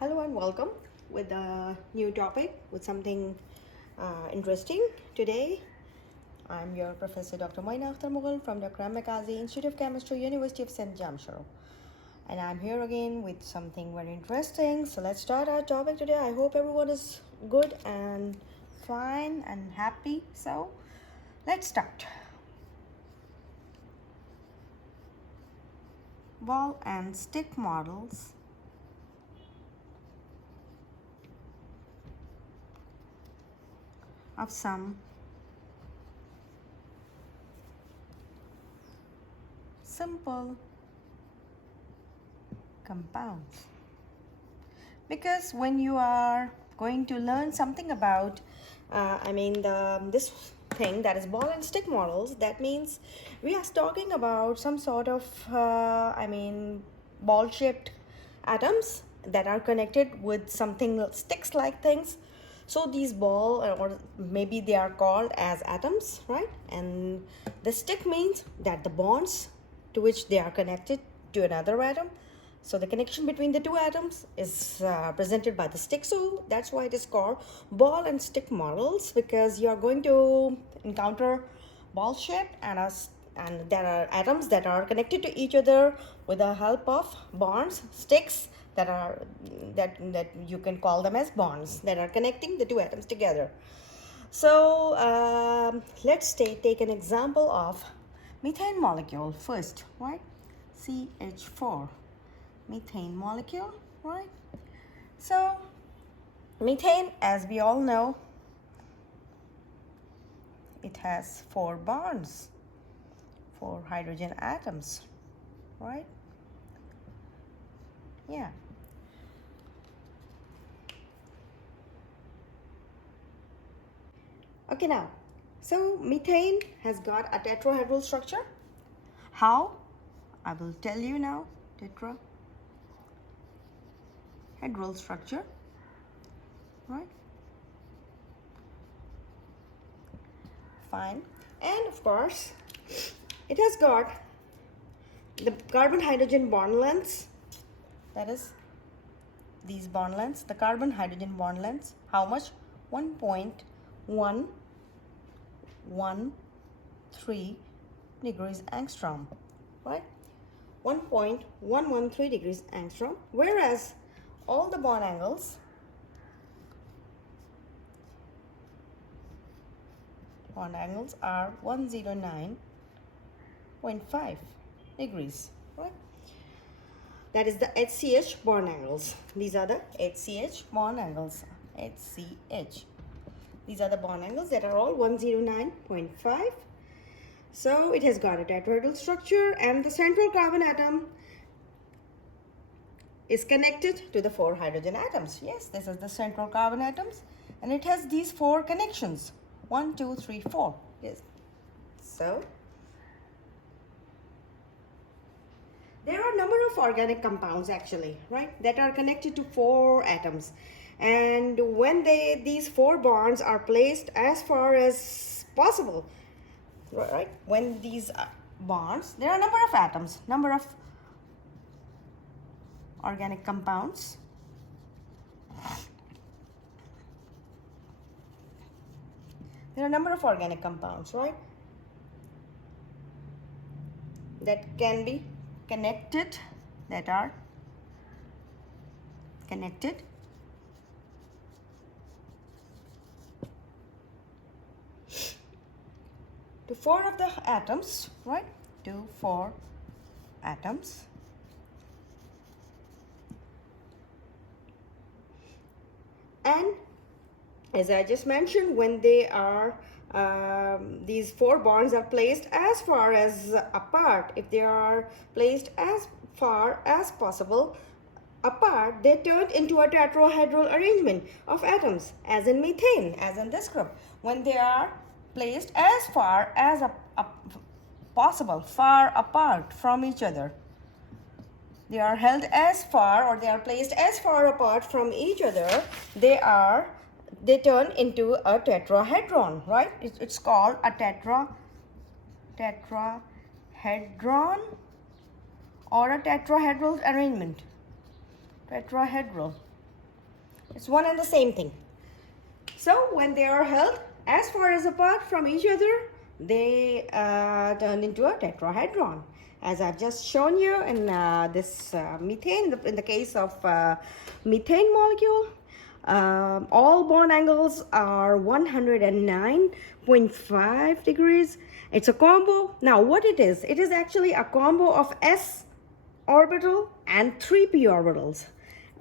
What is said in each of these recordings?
Hello and welcome with a new topic with something interesting. Today, I'm your Professor Dr. Moina Akhtar from the Mchem Institute of Chemistry, University of St. Jamshoro. And I'm here again with something very interesting. So let's start our topic today. I hope everyone is good and fine and happy. So let's start. Ball and stick models of some simple compounds. Because when you are going to learn something about this thing that is ball and stick models, that means we are talking about some sort of ball shaped atoms that are connected with something sticks like things. So these ball, or maybe they are called as atoms, right? And the stick means that the bonds to which they are connected to another atom. So the connection between the two atoms is presented by the stick. So that's why it is called ball and stick models, because you are going to encounter ball shape and there are atoms that are connected to each other with the help of bonds, sticks that you can call them as bonds that are connecting the two atoms together. So let's take an example of methane molecule first, right? CH4, methane molecule, right? So methane, as we all know, it has 4 bonds, 4 hydrogen atoms, right? Yeah. Okay, now, so methane has got a tetrahedral structure. How? I will tell you now. Tetrahedral structure, right? Fine. And of course, it has got the carbon-hydrogen bond lengths. That is, these bond lengths, the carbon-hydrogen bond lengths, how much? 1.113 degrees angstrom, right? 1.113 degrees angstrom, whereas all the bond angles are 109.5 degrees, right? That is the HCH bond angles. These are the HCH bond angles. HCH. These are the bond angles that are all 109.5. So it has got a tetrahedral structure, and the central carbon atom is connected to the 4 hydrogen atoms. Yes, this is the central carbon atoms, and it has these 4 connections. 1, 2, 3, 4. Yes. So there are a number of organic compounds actually, right, that are connected to 4 atoms. And when these 4 bonds are placed as far as possible, right, when these bonds, there are a number of atoms, number of organic compounds. There are a number of organic compounds, right, that can be connected, that are connected to 4 of the atoms, right, to 4 atoms. And as I just mentioned, when they are these 4 bonds are placed as far as apart, if they are placed as far as possible apart, they turn into a tetrahedral arrangement of atoms, as in methane, as in this group. When they are placed as far as possible, far apart from each other, they are held as far, or they are placed as far apart from each other, they turn into a tetrahedron, right? It's called a tetrahedron or a tetrahedral arrangement. Tetrahedral. It's one and the same thing. So when they are held as far as apart from each other, they turn into a tetrahedron. As I've just shown you in this methane, in the case of methane molecule, all bond angles are 109.5 degrees. It's a combo. Now what it is actually a combo of s orbital and 3p orbitals.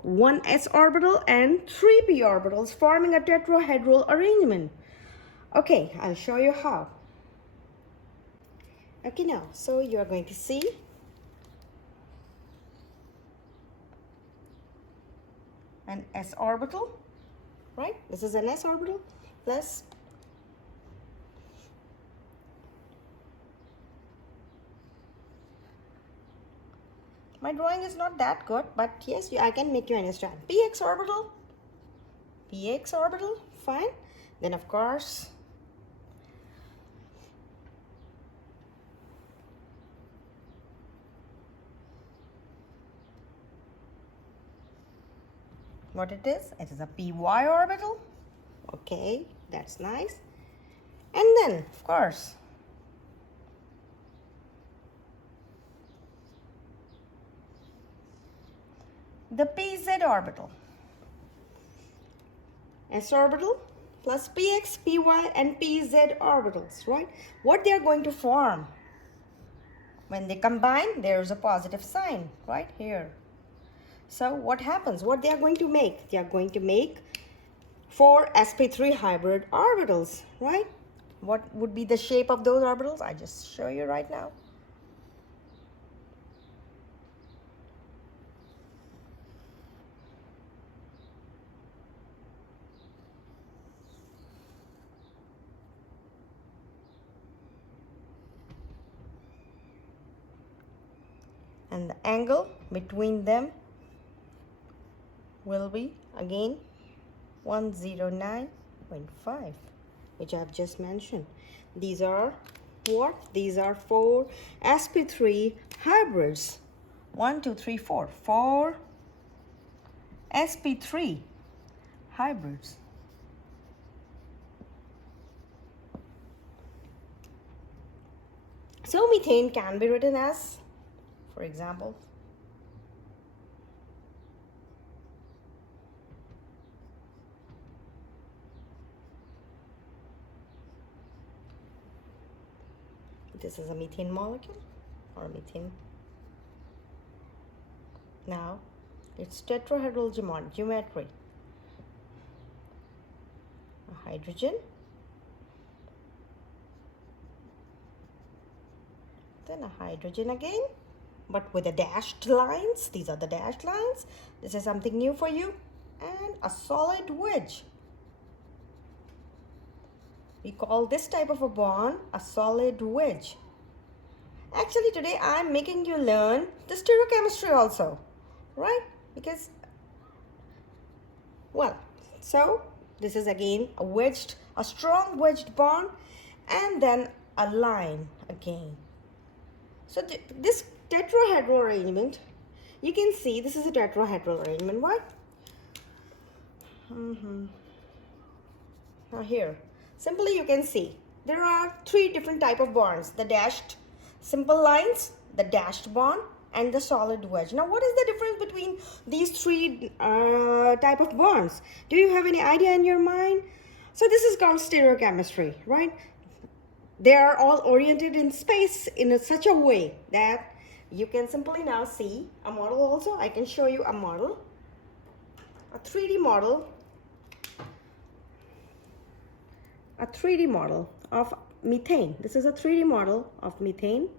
One s orbital and 3p orbitals forming a tetrahedral arrangement. Okay, I'll show you how. Okay, now, so you are going to see an s orbital, right? This is an s orbital plus my drawing is not that good, but yes, I can make you understand. Px orbital, fine. Then of course what it is a py orbital. Okay, that's nice. And then of course the pz orbital. S orbital plus px, py and pz orbitals, right? What they are going to form when they combine, there's a positive sign right here. So what happens? What they are going to make? They are going to make 4 sp3 hybrid orbitals, right? What would be the shape of those orbitals? I just show you right now. And the angle between them will be again 109.5, which I've just mentioned. These are what? These are 4 sp3 hybrids. 1, 2, 3, 4. 4 sp3 hybrids. So methane can be written as, for example, this is a methane molecule or methane. Now it's tetrahedral geometry. A hydrogen, then a hydrogen again, but with the dashed lines. These are the dashed lines. This is something new for you. And a solid wedge. We call this type of a bond a solid wedge. Actually today I'm making you learn the stereochemistry also, right? Because, well, so this is again a wedged, a strong wedged bond, and then a line again. So this tetrahedral arrangement, you can see this is a tetrahedral arrangement. What? Now here, simply you can see there are 3 different type of bonds: the dashed simple lines, the dashed bond, and the solid wedge. Now what is the difference between these 3 type of bonds? Do you have any idea in your mind? So this is called stereochemistry, right? They are all oriented in space in such a way that you can simply now see a model also. I can show you a model, a 3D model, of methane. This is a 3D model of methane,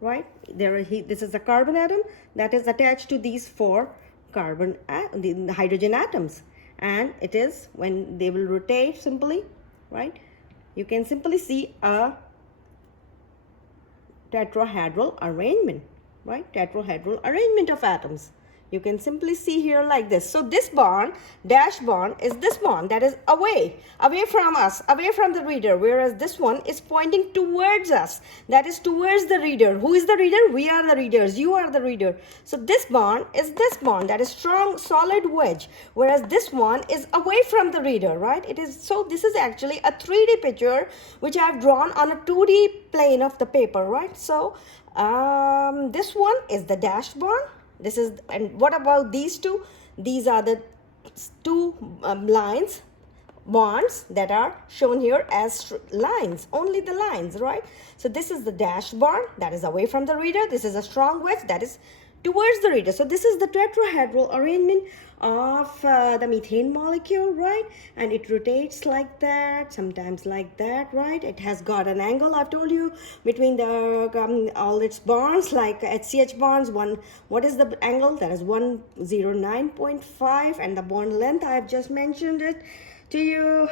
right? This is a carbon atom that is attached to these 4 the hydrogen atoms, and it is when they will rotate simply, right? You can simply see a tetrahedral arrangement, right? Tetrahedral arrangement of atoms. You can simply see here like this. So this bond, dash bond, is this bond that is away from us, away from the reader, whereas this one is pointing towards us, that is towards the reader. Who is the reader? We are the readers. You are the reader. So this bond is this bond, that is strong, solid wedge, whereas this one is away from the reader, right? It is, so this is actually a 3D picture which I have drawn on a 2D plane of the paper, right? So this one is the dash bond. This is, and what about these two? These are the two lines, bonds that are shown here as lines, only the lines, right? So this is the dash bond that is away from the reader. This is a strong wedge that is towards the reader. So this is the tetrahedral arrangement of the methane molecule, right? And it rotates like that, sometimes like that, right? It has got an angle, I've told you, between the all its bonds, like HCH bonds. What is the angle? That is 109.5, and the bond length, I've just mentioned it to you,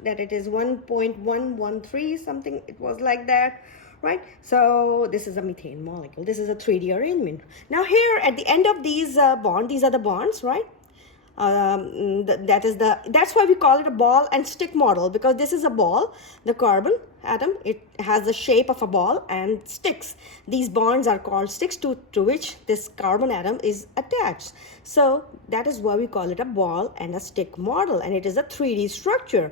that it is 1.113 something. It was like that, right? So this is a methane molecule. This is a 3D arrangement. Now here at the end of these bonds, these are the bonds, right? That's why we call it a ball and stick model, because this is a ball, the carbon atom, it has the shape of a ball and sticks. These bonds are called sticks to which this carbon atom is attached. So that is why we call it a ball and a stick model, and it is a 3D structure.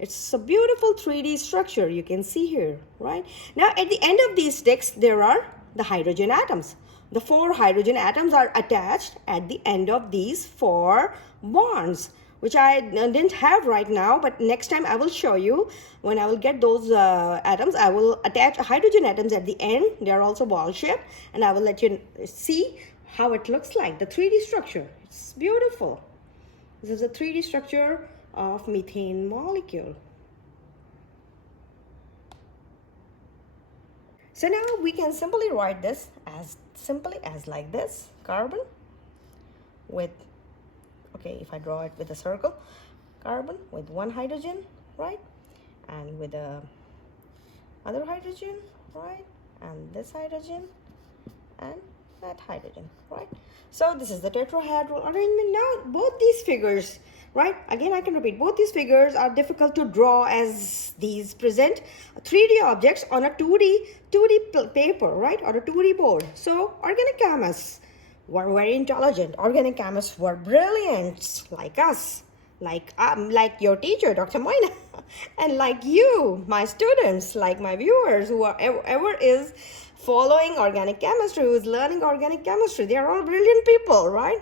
It's a beautiful 3D structure you can see here, right? Now at the end of these sticks, there are the hydrogen atoms. The 4 hydrogen atoms are attached at the end of these 4 bonds, which I didn't have right now, but next time I will show you. When I will get those atoms, I will attach hydrogen atoms at the end. They are also ball shaped, and I will let you see how it looks like, the 3D structure. It's beautiful. This is a 3D structure of methane molecule. So now we can simply write this as like this: carbon with, okay, if I draw it with a circle, carbon with 1 hydrogen, right, and with a other hydrogen, right, and this hydrogen and that hydrogen, right? So this is the tetrahedral arrangement. Now both these figures, right, again I can repeat, both these figures are difficult to draw as these present 3D objects on a 2D paper, right, or a 2D board. So organic chemists were very intelligent. Organic chemists were brilliant, like us, like your teacher, Dr. Moina, and like you, my students, like my viewers, who are ever is following organic chemistry, who is learning organic chemistry. They are all brilliant people, right?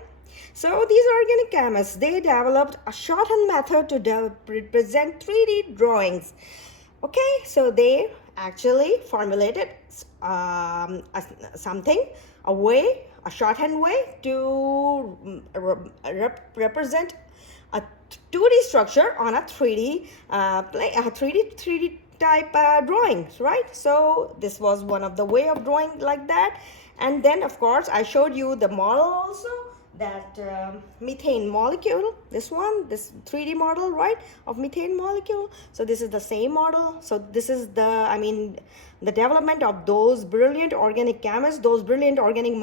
So these organic chemists, they developed a shorthand method to represent 3D drawings. Okay, so they actually formulated a shorthand way to represent a 2D structure on a 3D type drawings, right? So this was one of the way of drawing like that. And then of course I showed you the model also, that methane molecule, this 3D model, right, of methane molecule. So this is the same model. So this is the development of those brilliant organic chemists, those brilliant organic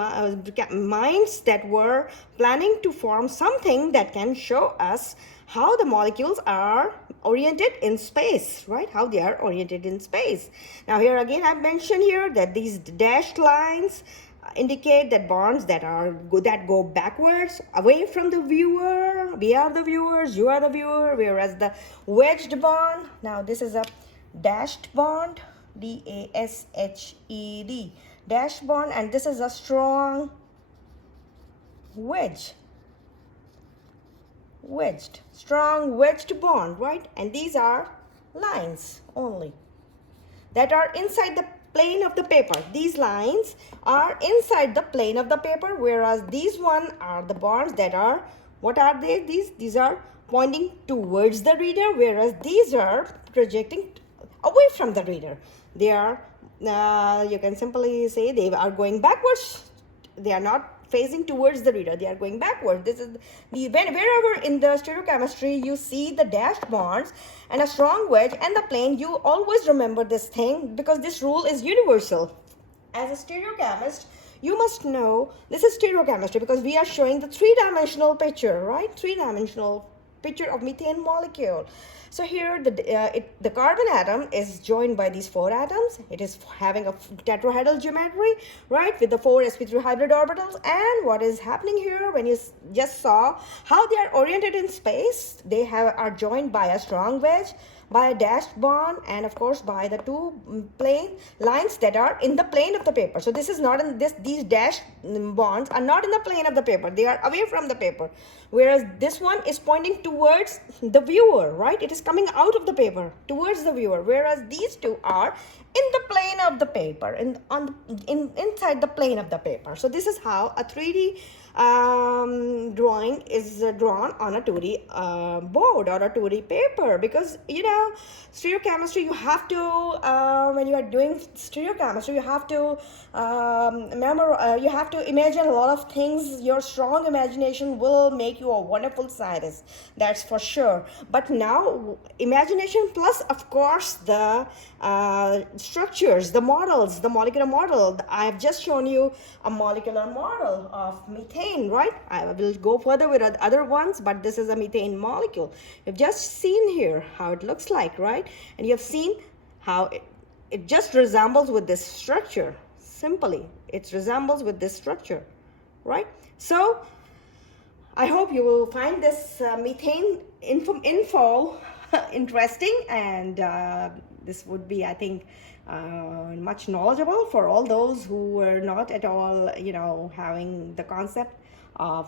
minds that were planning to form something that can show us how the molecules are oriented in space, right? How they are oriented in space. Now here again I've mentioned here that these dashed lines indicate that bonds that go backwards, away from the viewer. We are the viewers, you are the viewer. Whereas the wedged bond, now this is a dashed bond, D-A-S-H-E-D, dashed bond, and this is a strong strong wedged bond, right? And these are lines only that are inside the plane of the paper. These lines are inside the plane of the paper, whereas these one are the bonds that are, what are they? These are pointing towards the reader, whereas these are projecting away from the reader. They are, you can simply say they are going backwards. They are not facing towards the reader, they are going backwards. This is wherever in the stereochemistry you see the dashed bonds and a strong wedge and the plane, you always remember this thing, because this rule is universal. As a stereochemist, you must know this is stereochemistry because we are showing the three-dimensional picture, right? Three-dimensional picture of methane molecule. So here the carbon atom is joined by these 4 atoms. It is having a tetrahedral geometry, right, with the 4 sp3 hybrid orbitals. And what is happening here, when you just saw how they are oriented in space, they are joined by a strong wedge, by a dashed bond, and of course by the 2 plane lines that are in the plane of the paper. So this is not in this, these dashed bonds are not in the plane of the paper, they are away from the paper, whereas this one is pointing towards the viewer, right? It is coming out of the paper towards the viewer, whereas these 2 are in the plane of the paper, inside the plane of the paper. So this is how a 3D drawing is drawn on a 2D board or a 2D paper, because you know stereochemistry, you have to when you are doing stereochemistry, you have to you have to imagine a lot of things. Your strong imagination will make you a wonderful scientist, that's for sure. But now imagination plus of course the structures, the models, the molecular model. I have just shown you a molecular model of methane, right? I will go further with other ones, but this is a methane molecule. You've just seen here how it looks like, right? And you have seen how it just resembles with this structure. Simply, it resembles with this structure, right? So I hope you will find this methane info interesting, and this would be, I think, much knowledgeable for all those who were not at all, you know, having the concept of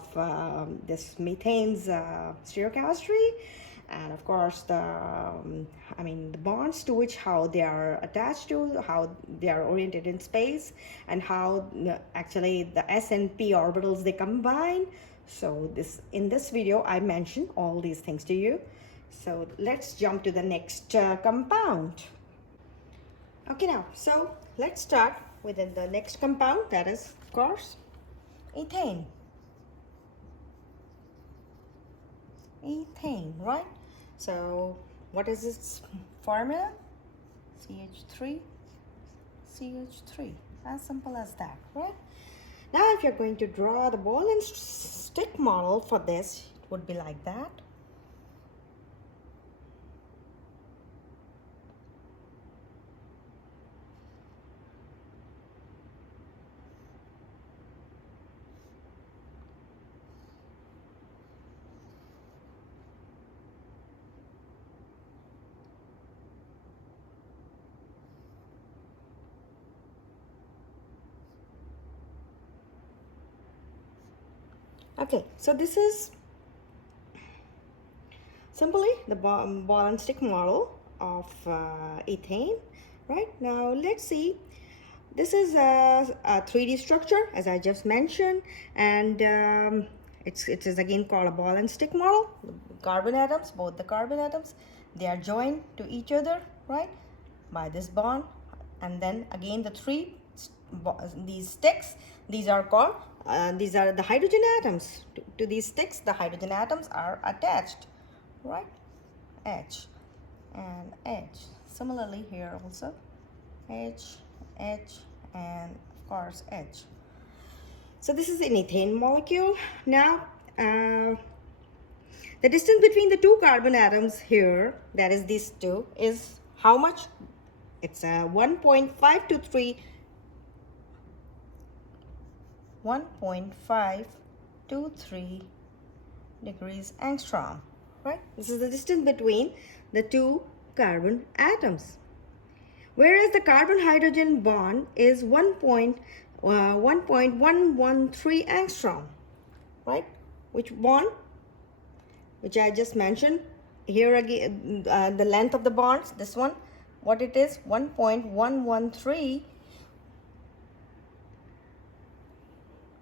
this methane's stereochemistry, and of course the the bonds to which, how they are attached to, how they are oriented in space, and how actually the S and P orbitals they combine. So in this video I mentioned all these things to you. So let's jump to the next compound. Okay, now so let's start with the next compound, that is of course ethane. Ethane, right? So what is its formula? CH3 CH3, as simple as that, right? Now if you're going to draw the ball and stick model for this, it would be like that. Okay, so this is simply the ball and stick model of ethane, right? Now let's see. This is a 3D structure, as I just mentioned, and it is again called a ball and stick model. The carbon atoms, both the carbon atoms, they are joined to each other, right, by this bond, and then again these sticks, these are called these are the hydrogen atoms. To these sticks, the hydrogen atoms are attached, right? H and H. Similarly here also, H, H, and of course H. So this is an ethane molecule. Now the distance between the 2 carbon atoms here, that is these 2, is how much? It's 1.523 degrees angstrom, right? This is the distance between the 2 carbon atoms, whereas the carbon hydrogen bond is 1.113 angstrom, right? Which bond? Which I just mentioned here again, the length of the bonds, this one, what it is, 1.113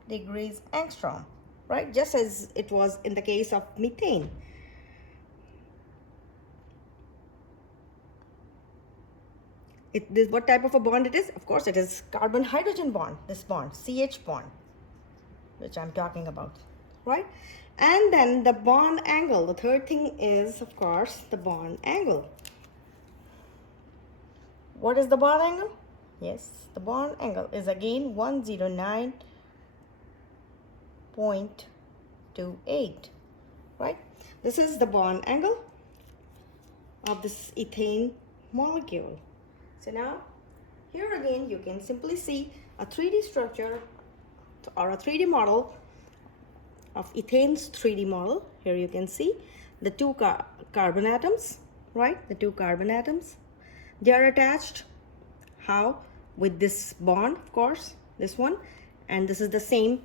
degrees angstrom, right? Just as it was in the case of methane. What type of a bond it is? Of course, it is carbon hydrogen bond, this bond, CH bond, which I'm talking about, right? And then the bond angle, the third thing is, of course, the bond angle. What is the bond angle? Yes, the bond angle is again 109.28, right? This is the bond angle of this ethane molecule. So now here again you can simply see a 3D structure or a 3D model of ethane's 3D model. Here you can see the two carbon atoms, right? The two carbon atoms. They are attached. How? With this bond, of course, this one. And this is the same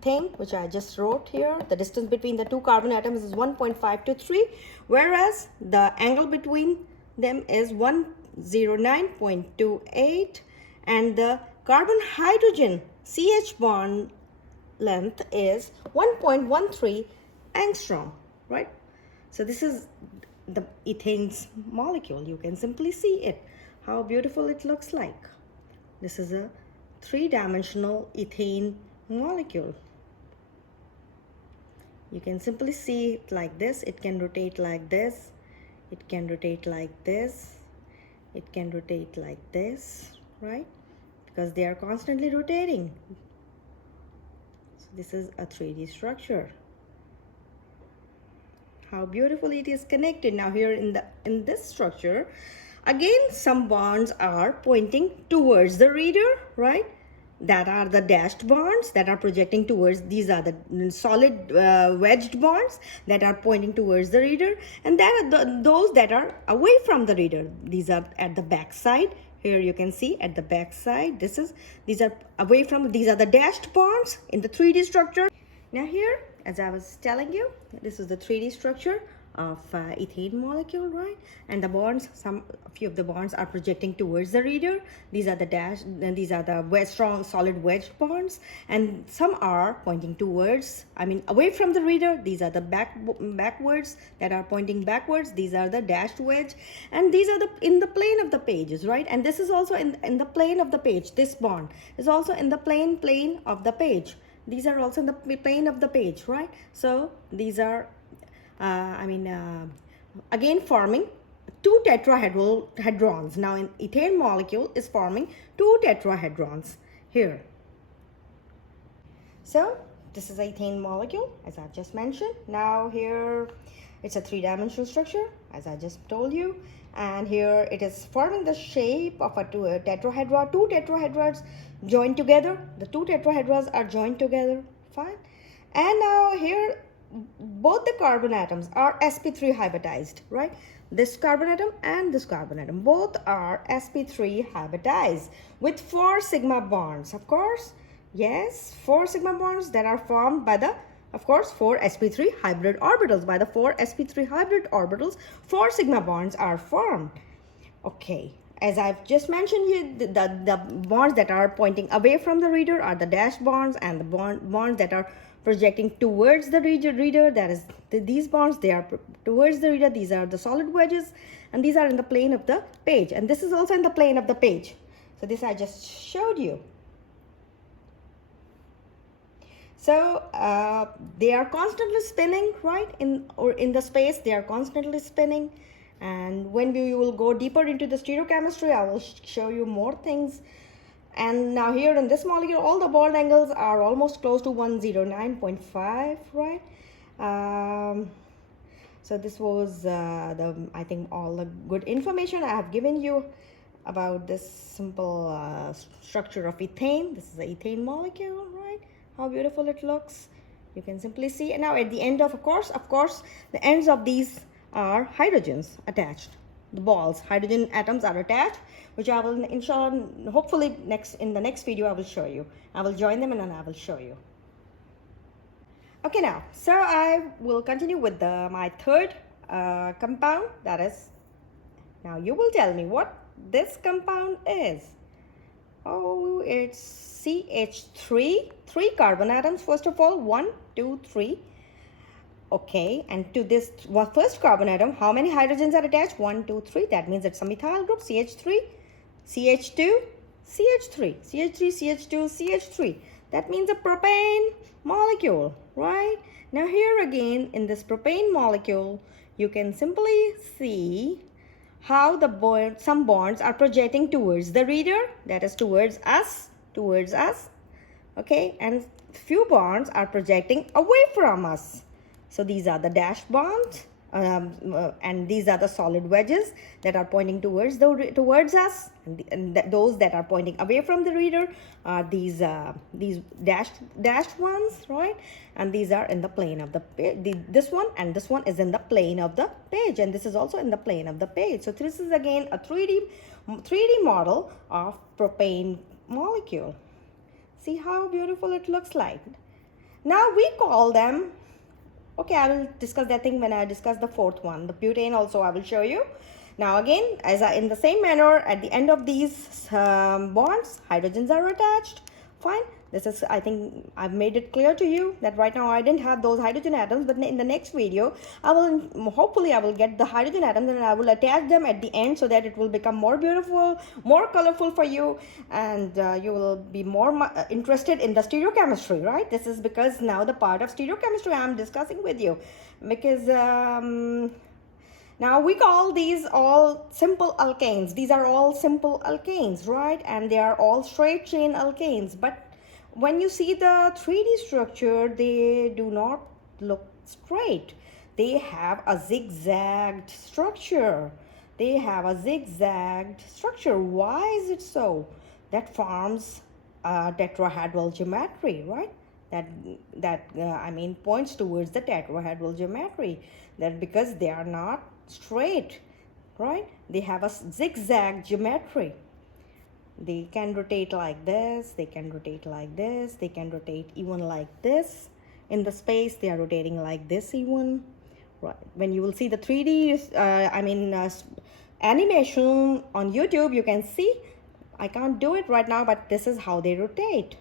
thing which I just wrote here. The distance between the two carbon atoms is 1.523, whereas the angle between them is 109.28, and the carbon hydrogen CH bond length is 1.13 angstrom, right? So this is the ethane's molecule. You can simply see it, how beautiful it looks like. This is a three-dimensional ethane molecule. You can simply see it like this. It can rotate like this. It can rotate like this. It can rotate like this, right? Because they are constantly rotating. So this is a 3D structure. How beautiful it is connected. Now here in this structure, again some bonds are pointing towards the reader, right? That are the dashed bonds that are projecting towards, these are the solid wedged bonds that are pointing towards the reader, and that are those that are away from the reader. These are at the back side. Here you can see at the back side, these are away from, these are the dashed bonds in the 3D structure. Now here, as I was telling you, this is the 3D structure of ethane molecule, right? And the bonds, a few of the bonds are projecting towards the reader. These are the these are the strong solid wedged bonds, and some are pointing towards, away from the reader. These are the backwards that are pointing backwards. These are the dashed wedge, and these are in the plane of the pages, right? And this is also in the plane of the page. This bond is also in the plane of the page. These are also in the plane of the page, right? So these are again forming two tetrahedrons. Now an ethane molecule is forming two tetrahedrons here. So this is an ethane molecule, as I've just mentioned. Now here it's a three-dimensional structure, as I just told you, and here it is forming the shape of a tetrahedron. Two tetrahedrons joined together. The two tetrahedrons are joined together, fine. And now here both the carbon atoms are sp3 hybridized, right? This carbon atom and this carbon atom, both are sp3 hybridized with 4 sigma bonds, of course. Yes, 4 sigma bonds that are formed by the, of course, 4 sp3 hybrid orbitals. By the 4 sp3 hybrid orbitals, 4 sigma bonds are formed. Okay, as I've just mentioned here, the bonds that are pointing away from the reader are the dashed bonds, and the bonds that are projecting towards the reader, that is these bonds, they are towards the reader. These are the solid wedges, and these are in the plane of the page, and this is also in the plane of the page. So this I just showed you. So they are constantly spinning, right? In the space, they are constantly spinning. And when we will go deeper into the stereochemistry, I will show you more things. And now here in this molecule, all the bond angles are almost close to 109.5, right? So this was I think all the good information I have given you about this simple structure of ethane. This is the ethane molecule, right? How beautiful it looks. You can simply see. And now at the end of course, the ends of these are hydrogens attached. The balls, hydrogen atoms are attached, which I will, inshallah, hopefully in the next video I will show you. I will join them and then I will show you. Okay, now, so I will continue with my third compound. That is, now you will tell me what this compound is. Oh, it's CH3, 3 carbon atoms, first of all, 1, 2, 3. Okay, and to this first carbon atom, how many hydrogens are attached? 1, 2, 3. That means it's a methyl group, CH3, CH2, CH3, CH3, CH2, CH3. That means a propane molecule, right? Now here again, in this propane molecule, you can simply see how some bonds are projecting towards the reader, that is towards us, okay, and few bonds are projecting away from us. So these are the dashed bonds, and these are the solid wedges that are pointing towards us, and those that are pointing away from the reader are these dashed ones, right? And these are in the plane of the page. This one and this one is in the plane of the page, and this is also in the plane of the page. So this is again a 3D model of propane molecule. See how beautiful it looks like. Now we call them, okay, I will discuss that thing when I discuss the fourth one. The butane also I will show you. Now again, in the same manner, at the end of these bonds, hydrogens are attached. Fine. This is, I think I've made it clear to you that right now I didn't have those hydrogen atoms, but in the next video, hopefully I will get the hydrogen atoms and I will attach them at the end so that it will become more beautiful, more colorful for you, and you will be more interested in the stereochemistry, right? This is because now the part of stereochemistry I'm discussing with you, because now we call these all simple alkanes. These are all simple alkanes, right? And they are all straight chain alkanes. But when you see the 3D structure, they do not look straight. They have a zigzagged structure. Why is it so? That forms tetrahedral geometry, right? I mean points towards the tetrahedral geometry. That because they are not straight, right? They have a zigzag geometry. They can rotate like this, they can rotate like this, they can rotate even like this. In the space, they are rotating like this even. Right. When you will see the 3D, animation on YouTube, you can see. I can't do it right now, but this is how they rotate.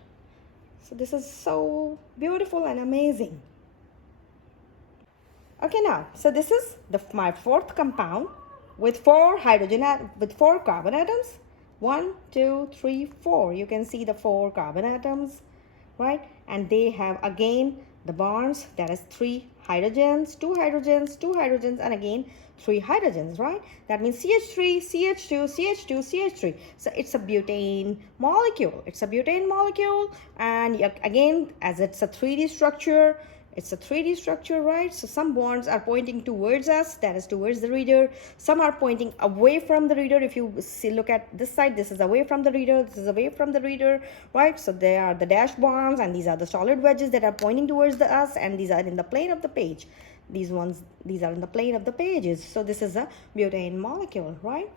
So this is so beautiful and amazing. Okay, now, so this is my fourth compound with four carbon atoms. 1, 2, 3, 4. You can see the 4 carbon atoms, right? And they have again the bonds, that is 3 hydrogens, 2 hydrogens, 2 hydrogens, and again 3 hydrogens, right? That means CH3, CH2, CH2, CH3. So it's a butane molecule. And again, as it's a 3D structure, right? So some bonds are pointing towards us, that is towards the reader. Some are pointing away from the reader. If you look at this side, this is away from the reader, this is away from the reader, right? So they are the dash bonds, and these are the solid wedges that are pointing towards us, and these are in the plane of the page. These are in the plane of the pages. So this is a butane molecule, right?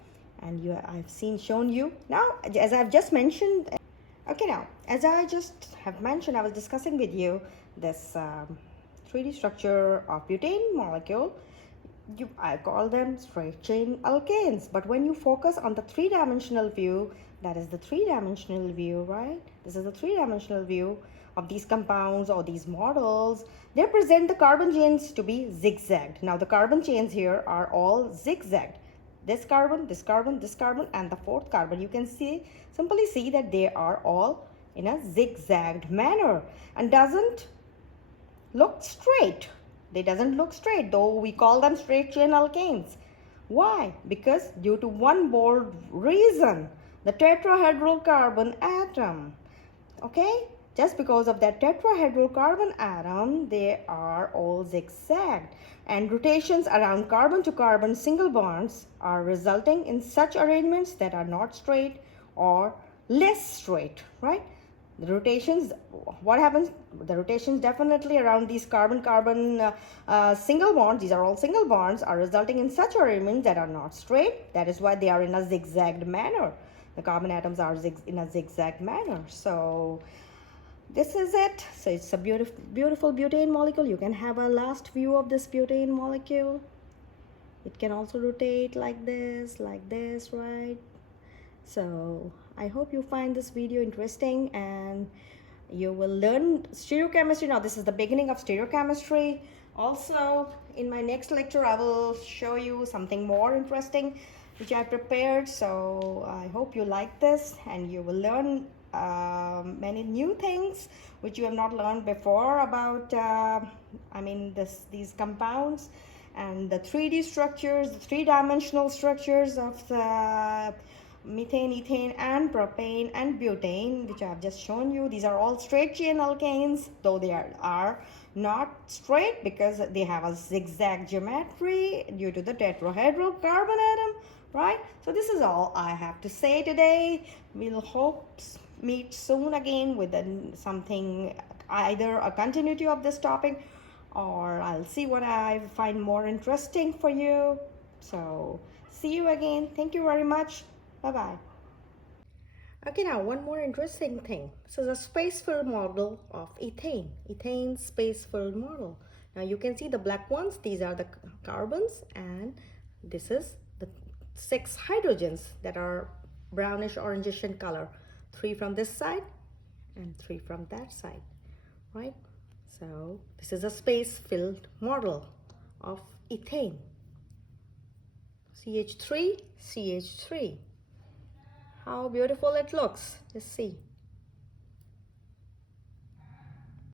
And I've shown you. Now, as I've just mentioned, okay, now, as I just have mentioned, I was discussing with you this 3D structure of butane molecule. I call them straight chain alkanes. But when you focus on the three-dimensional view, that is the three-dimensional view, right? This is the three-dimensional view of these compounds or these models. They present the carbon chains to be zigzagged. Now the carbon chains here are all zigzagged. This carbon, this carbon, this carbon, and the fourth carbon. You can simply see that they are all in a zigzagged manner and doesn't look straight. They doesn't look straight, though we call them straight chain alkanes. Why? Because due to one bold reason, the tetrahedral carbon atom. Okay? Just because of that tetrahedral carbon atom, they are all zigzagged. And rotations around carbon to carbon single bonds are resulting in such arrangements that are not straight or less straight, right? The rotations, what happens? The rotations definitely around these carbon-carbon single bonds, these are all single bonds, are resulting in such arrangements that are not straight. That is why they are in a zigzagged manner. The carbon atoms are in a zigzag manner. So this is it. So it's a beautiful butane molecule. You can have a last view of this butane molecule. It can also rotate like this, right? So I hope you find this video interesting and you will learn stereochemistry. Now this is the beginning of stereochemistry. Also in my next lecture I will show you something more interesting which I prepared. So I hope you like this and you will learn many new things which you have not learned before about these compounds. and the 3D structures, the three-dimensional structures of the methane, ethane, and propane and butane, which I have just shown you. These are all straight chain alkanes, though they are not straight because they have a zigzag geometry due to the tetrahedral carbon atom, right? So this is all I have to say today. We'll hope meet soon again with something, either a continuity of this topic, or I'll see what I find more interesting for you. So see you again. Thank you very much. Bye-bye. Okay, now one more interesting thing. This is a space-filled model of ethane. Ethane space-filled model. Now you can see the black ones. These are the carbons, and this is the 6 hydrogens that are brownish orangish in color. 3 from this side and 3 from that side, right? So this is a space-filled model of ethane. CH3, CH3. How beautiful it looks. Let's see.